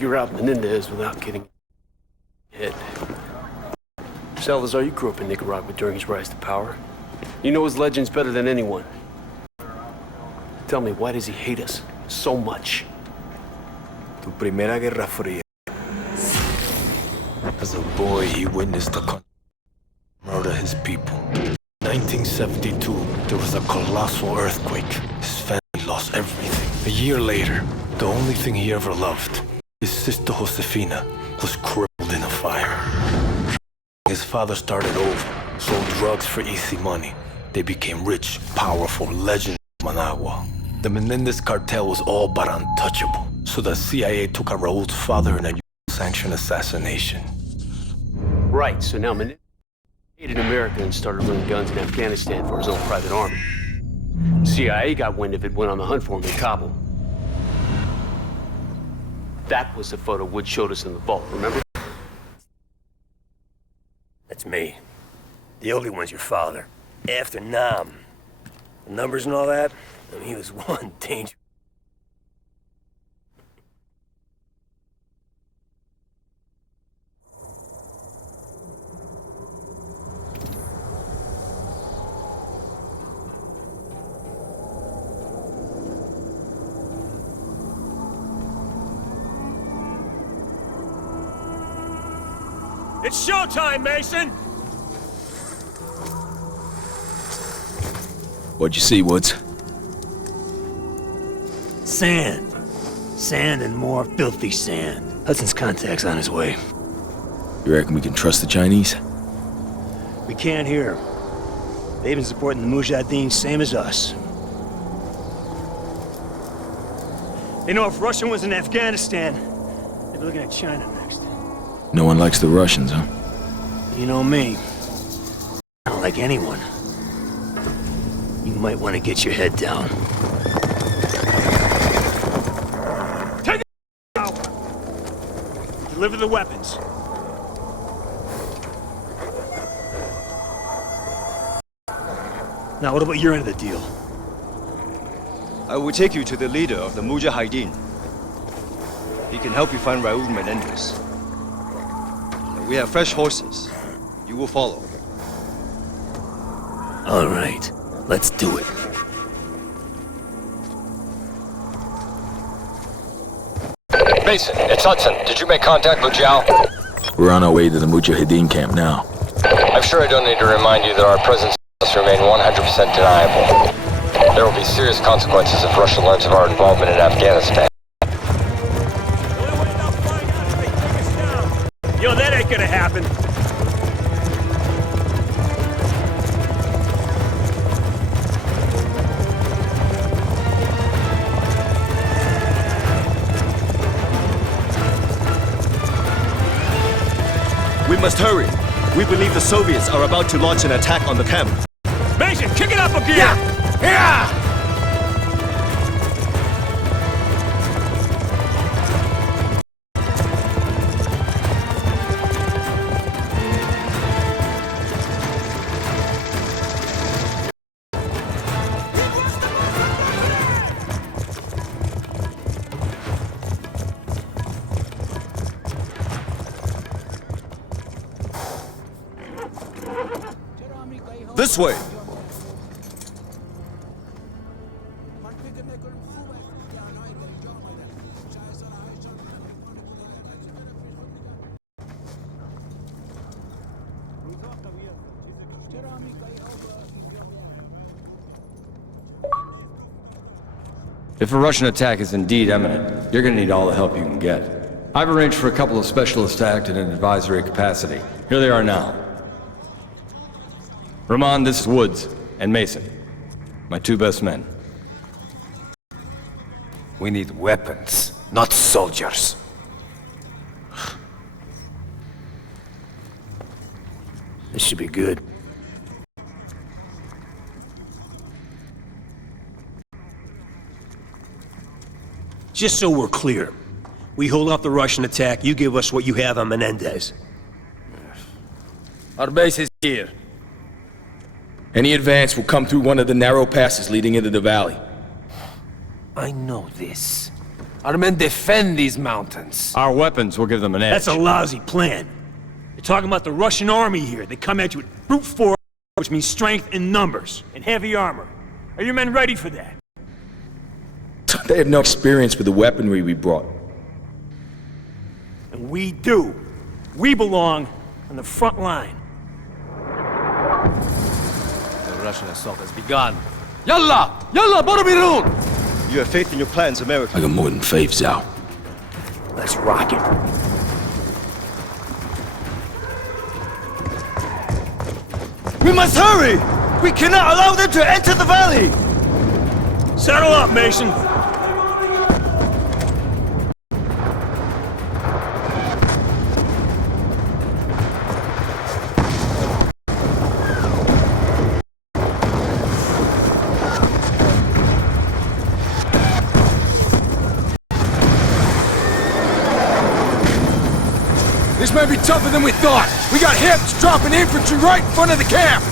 figure out Menendez without getting hit. Salazar, you grew up in Nicaragua during his rise to power. You know his legends better than anyone. Tell me, why does he hate us so much? Tu primera Guerra Fría. As a boy, he witnessed the country murder his people. 1972, there was a colossal earthquake. His family lost everything. A year later, the only thing he ever loved, his sister Josefina, was crippled in a fire. His father started over, sold drugs for easy money. They became rich, powerful, legends of Managua. The Menendez cartel was all but untouchable, so the CIA took out Raul's father in a sanctioned assassination. Right, so now Menendez hated America and started running guns in Afghanistan for his own private army. CIA got wind of it, went on the hunt for him in Kabul. That was the photo Wood showed us in the vault, remember? That's me. The only one's your father. After Nam. The numbers and all that, I mean, he was one danger. It's showtime, Mason! What'd you see, Woods? Sand. Sand and more filthy sand. Hudson's contact's on his way. You reckon we can trust the Chinese? We can't here. They've been supporting the Mujahideen same as us. They know if Russia was in Afghanistan, they'd be looking at China next. No one likes the Russians, huh? You know me. I don't like anyone. You might want to get your head down. Take it out! Deliver the weapons. Now, what about your end of the deal? I will take you to the leader of the Mujahideen. He can help you find Raul Menendez. We have fresh horses. You will follow. All right, let's do it. Mason, it's Hudson. Did you make contact with Zhao? We're on our way to the Mujahideen camp now. I'm sure I don't need to remind you that our presence must remain 100% deniable. There will be serious consequences if Russia learns of our involvement in Afghanistan. Yo, that ain't gonna happen. We must hurry. We believe the Soviets are about to launch an attack on the camp. Mason, kick it up a gear! Yeah! This way! If a Russian attack is indeed imminent, you're gonna need all the help you can get. I've arranged for a couple of specialists to act in an advisory capacity. Here they are now. Rahman, this is Woods, and Mason. My two best men. We need weapons, not soldiers. This should be good. Just so we're clear, we hold off the Russian attack, you give us what you have on Menendez. Our base is here. Any advance will come through one of the narrow passes leading into the valley. I know this. Our men defend these mountains. Our weapons will give them an edge. That's a lousy plan. You're talking about the Russian army here. They come at you with brute force, which means strength in numbers and heavy armor. Are your men ready for that? They have no experience with the weaponry we brought. And we do. We belong on the front line. The Russian assault has begun. Yalla! Yalla, Boromirun! You have faith in your plans, America. I got more than faith, Zhao. Let's rock it. We must hurry! We cannot allow them to enter the valley! Saddle up, Mason. This may be tougher than we thought. We got hips dropping infantry right in front of the camp.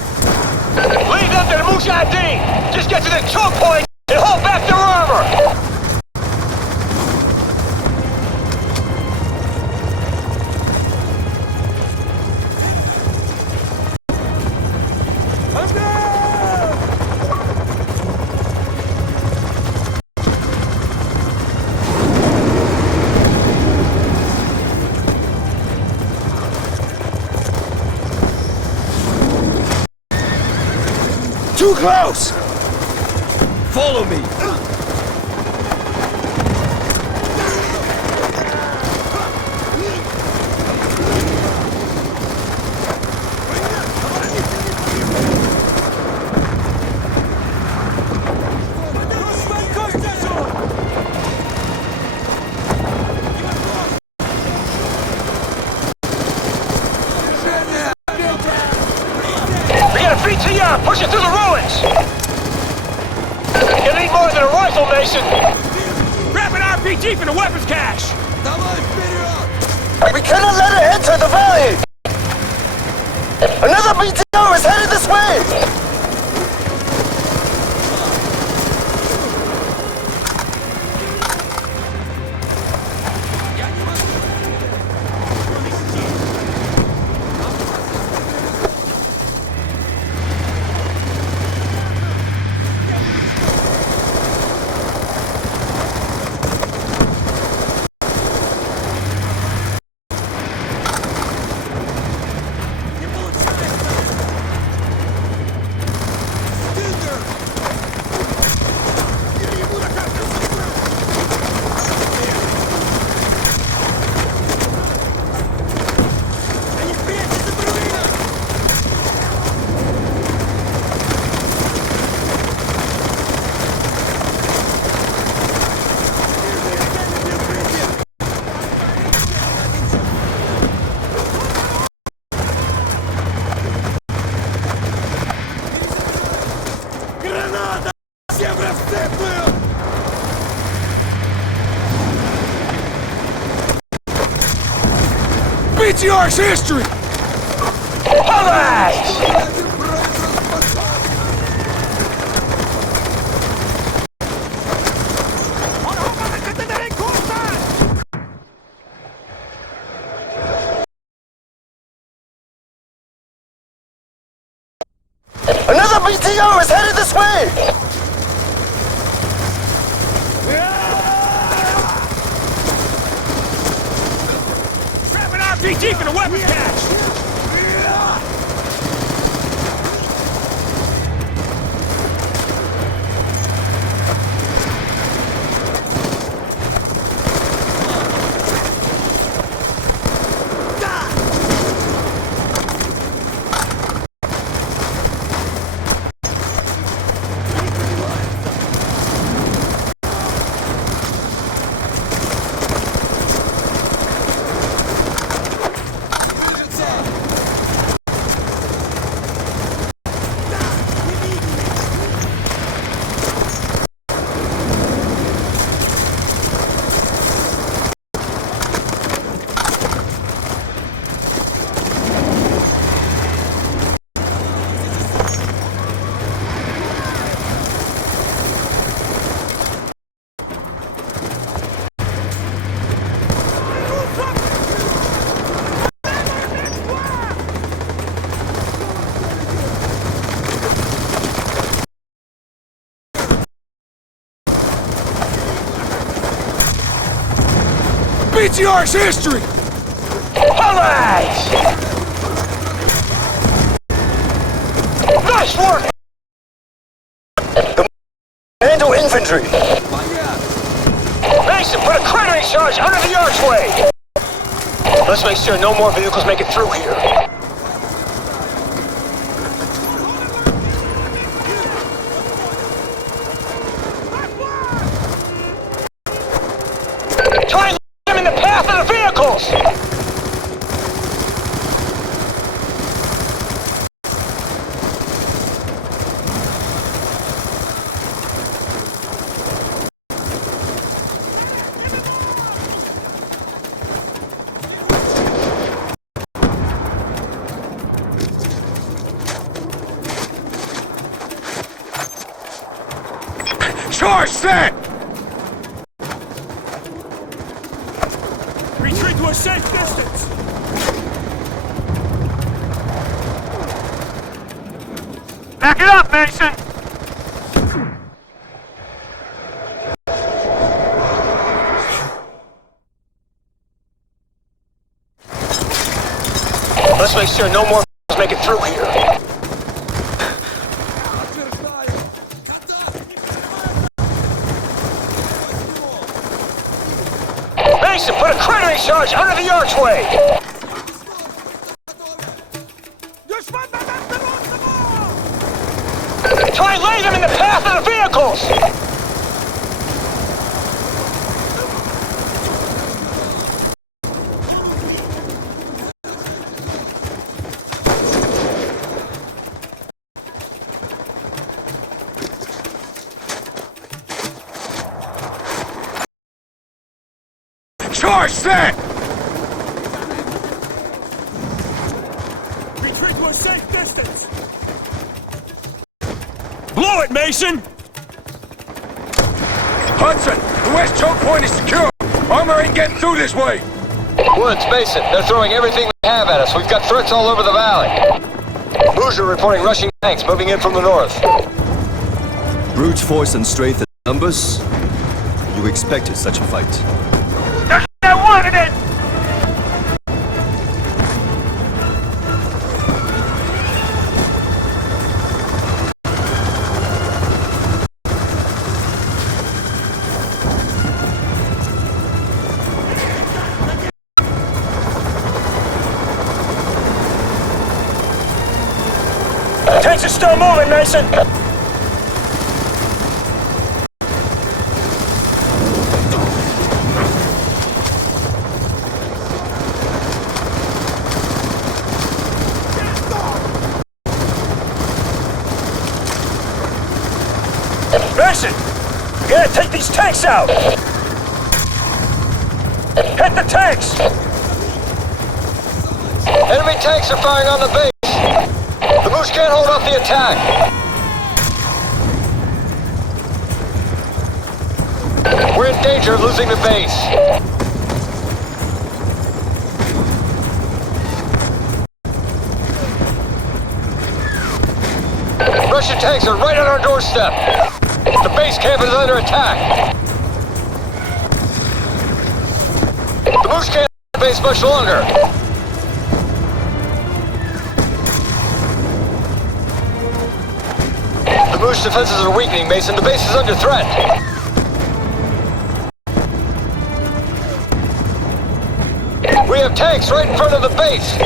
Lead them to the Mujahideen! Just get to the choke point and hold back their armor! Too close! Follow me! Push it through the ruins! You need more than a rifle, Mason! Grab an RPG from the weapons cache! We cannot let it enter the valley! Another BTR is headed this way! BTR's history! Another BTR is headed this way! Grab an RPG from the weapons cache! BTR's history! Alright! Nice work! Handle infantry! Mason, put a cratering charge under the archway! Let's make sure no more vehicles make it through here. Try and leave them in the path of the vehicles! Charge set! Retreat to a safe distance! Back it up, Mason! Let's make sure no more make it through here. Mason, put a cratering charge under the archway! Try and lay them in the path of the vehicles! Charge set! Retreat to a safe distance! Blow it, Mason! Hudson, the west choke point is secure. Armor ain't getting through this way. Woods, Mason, they're throwing everything they have at us. We've got threats all over the valley. Bouger reporting Russian tanks moving in from the north. Brute force and strength in numbers? You expected such a fight. I wanted it! Tanks are still moving, Mason! Mason! We gotta take these tanks out! Hit the tanks! Enemy tanks are firing on the base. The Moose can't hold off the attack. We're in danger of losing the base. Russian tanks are right on our doorstep. The base camp is under attack. The Moose can't hold the base much longer. The Moose defenses are weakening, Mason. The base is under threat. We have tanks right in front of the base.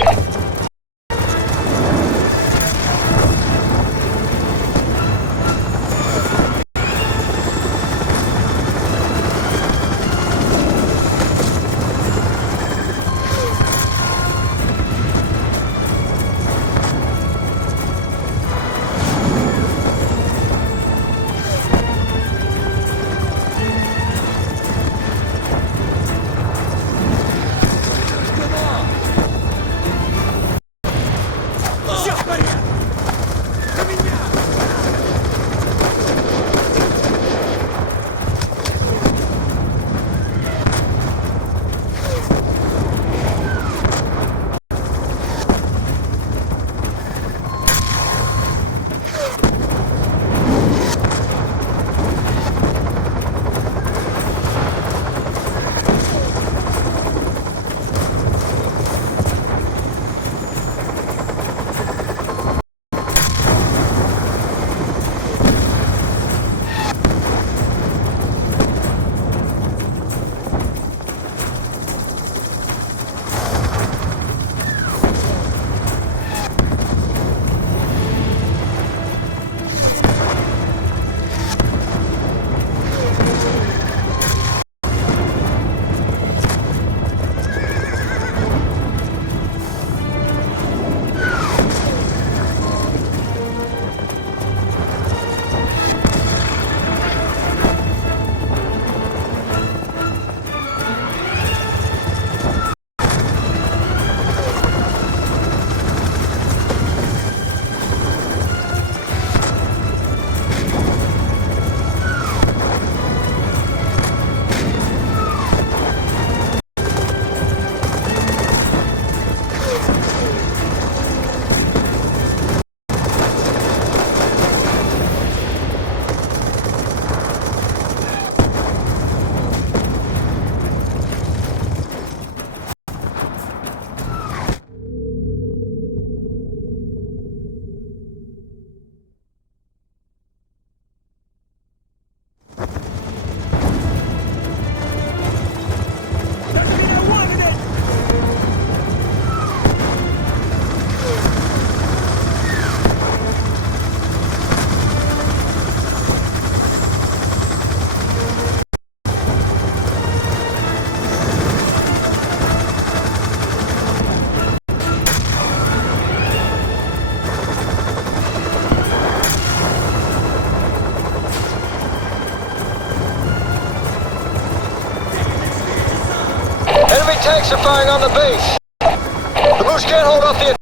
tanks are firing on the base. The Moose can't hold off the attack.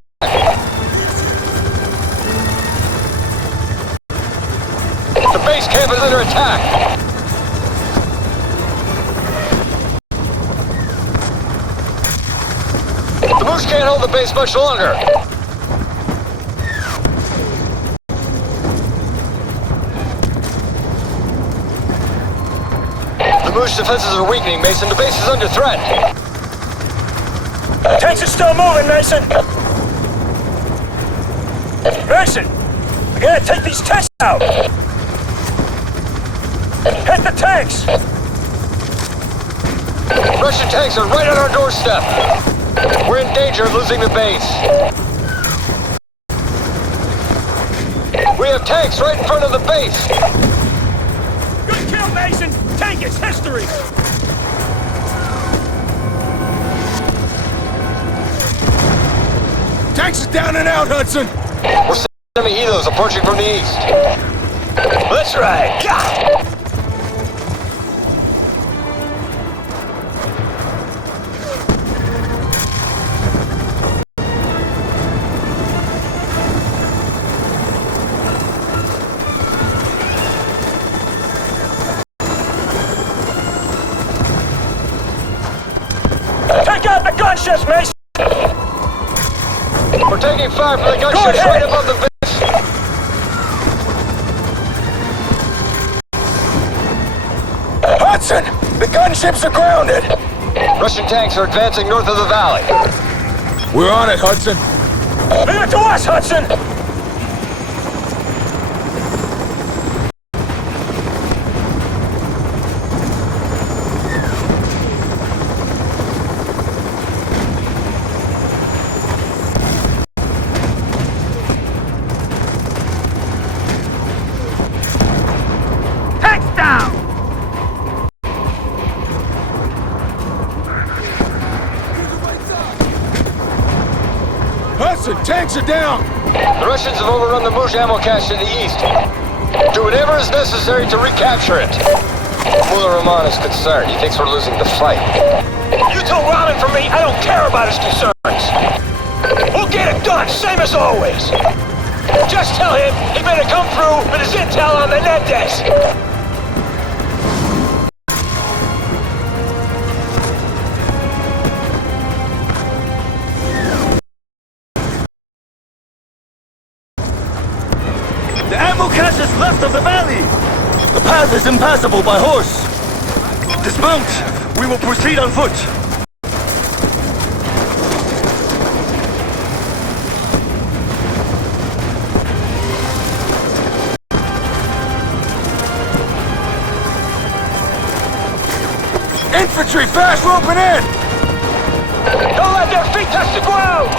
The base camp is under attack. The Moose can't hold the base much longer. The Moose defenses are weakening, Mason. The base is under threat. Tanks are still moving, Mason! Mason! We gotta take these tanks out! Hit the tanks! Russian tanks are right on our doorstep. We're in danger of losing the base. We have tanks right in front of the base. Good kill, Mason! Tank is history! Tanks is down and out, Hudson! We're seeing enemy helos approaching from the east. Let's ride! God. Take out the gunships, Mason! We're taking fire from the gunships right above the base. Hudson! The gunships are grounded! Russian tanks are advancing north of the valley. We're on it, Hudson. Leave it to us, Hudson! Tanks down! Hudson, tanks are down! The Russians have overrun the Moose ammo cache to the east. Do whatever is necessary to recapture it. Mullah Rahman is concerned. He thinks we're losing the fight. You tell Rahman for me, I don't care about his concerns. We'll get it done, same as always. Just tell him he better come through with his intel on the Mendes. The ammo cache is left of the valley. The path is impassable by horse. Dismount. We will proceed on foot. Infantry, fast roping in! Don't let their feet touch the ground!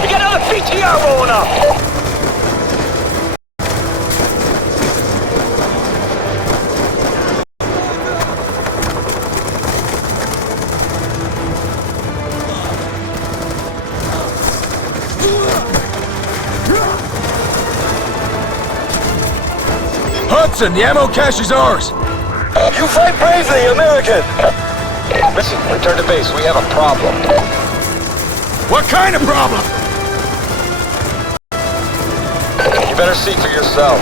We got another PTR rolling up! Hudson, the ammo cache is ours! You fight bravely, American! Listen, return to base. We have a problem. What kind of problem? You better see for yourself.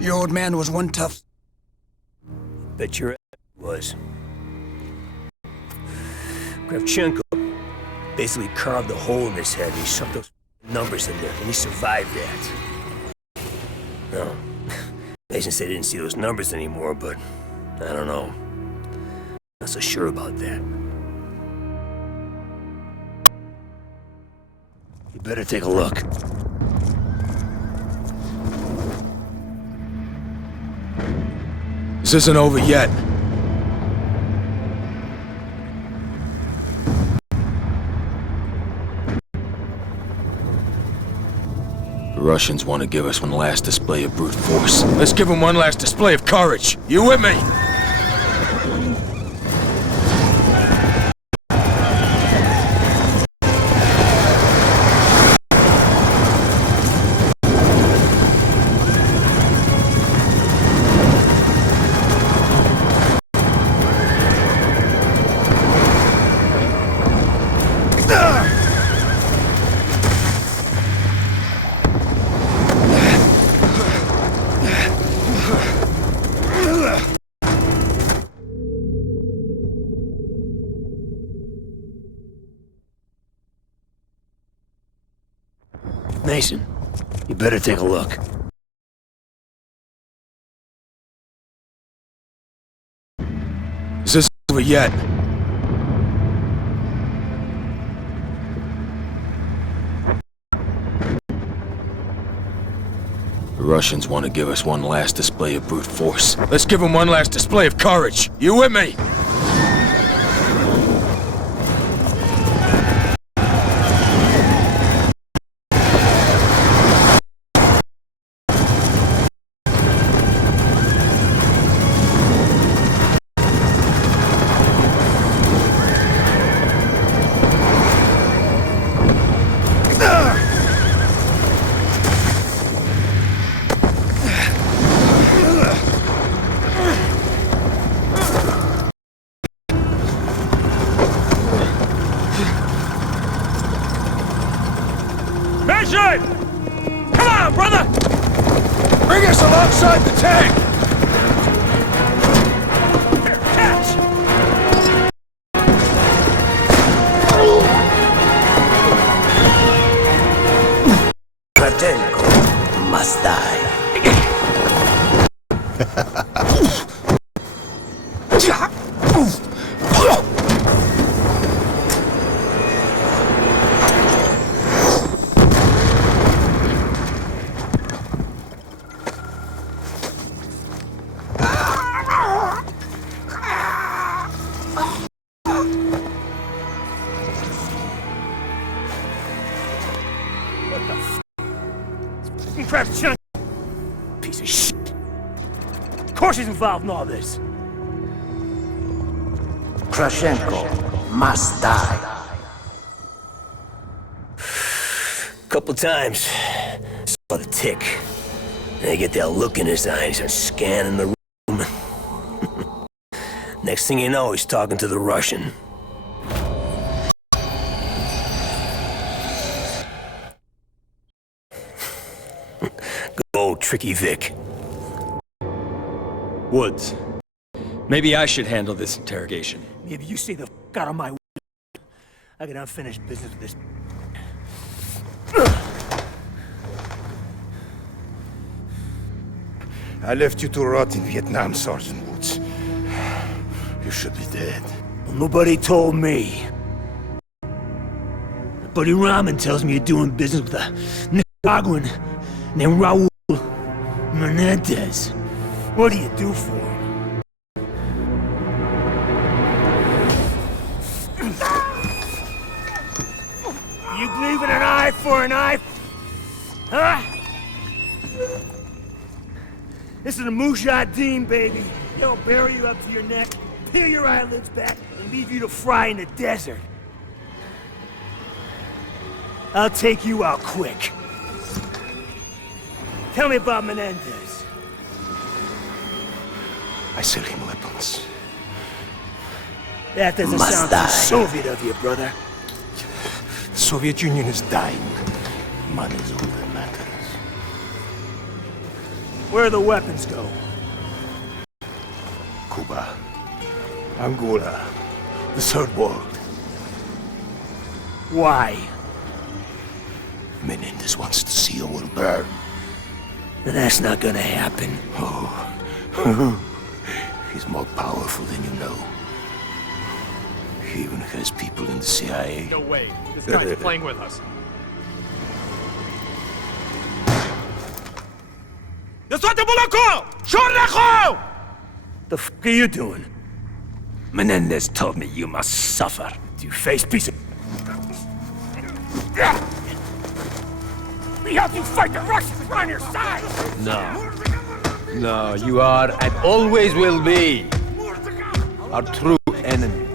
Your old man was one tough... Bet your ass was. Kravchenko basically carved a hole in his head and he shoved those numbers in there, and he survived that. No. Mason said he didn't see those numbers anymore, but I don't know. Not so sure about that. You better take a look. This isn't over yet. The Russians want to give us one last display of brute force. Let's give them one last display of courage. You with me? Mason, you better take a look. Is this over yet? The Russians want to give us one last display of brute force. Let's give them one last display of courage. You with me? Come on, brother! Bring us alongside the tank! Catch! Kratenko must die. Kravchuk! Piece of shit. Of course he's involved in all this. Krashenko must die. Couple times, saw the tick. And I get that look in his eyes and scanning the room. Next thing you know, he's talking to the Russian. Good old Tricky Vic. Woods. Maybe I should handle this interrogation. Maybe you stay the f*** out of my way. I got unfinished business with this. I left you to rot in Vietnam, Sergeant Woods. You should be dead. Well, nobody told me. Buddy Rahman tells me you're doing business with a Nicaraguan named Raul Menendez. What do you do for him? You believe in an eye for an eye? Huh? This is a Mujahideen, baby. They'll bury you up to your neck, peel your eyelids back, and leave you to fry in the desert. I'll take you out quick. Tell me about Menendez. I sell him weapons. That doesn't sound too Soviet of you, brother. The Soviet Union is dying. Money's all that matters. Where do the weapons go? Cuba, Angola, the Third World. Why? Menendez wants to see a world burn. But that's not gonna happen. Oh. He's more powerful than you know. He even has people in the CIA. No way. This guy's playing with us. The f are you doing? Menendez told me you must suffer. You face piece of... We help you fight the Russians. We're on your side. No. No, you are and always will be our true enemy.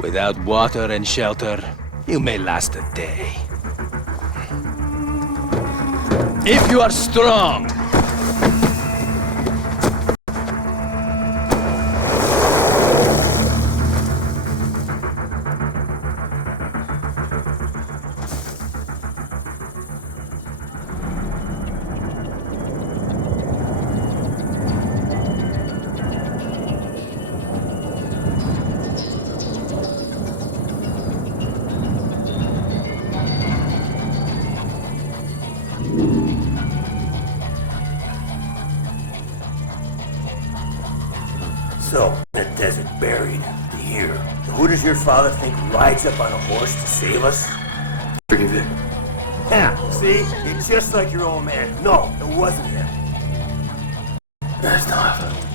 Without water and shelter, you may last a day. If you are strong, So, in the desert, buried, here. Who does your father think rides up on a horse to save us? Forgive it. Yeah, see? You're just like your old man. No, it wasn't him. That's not.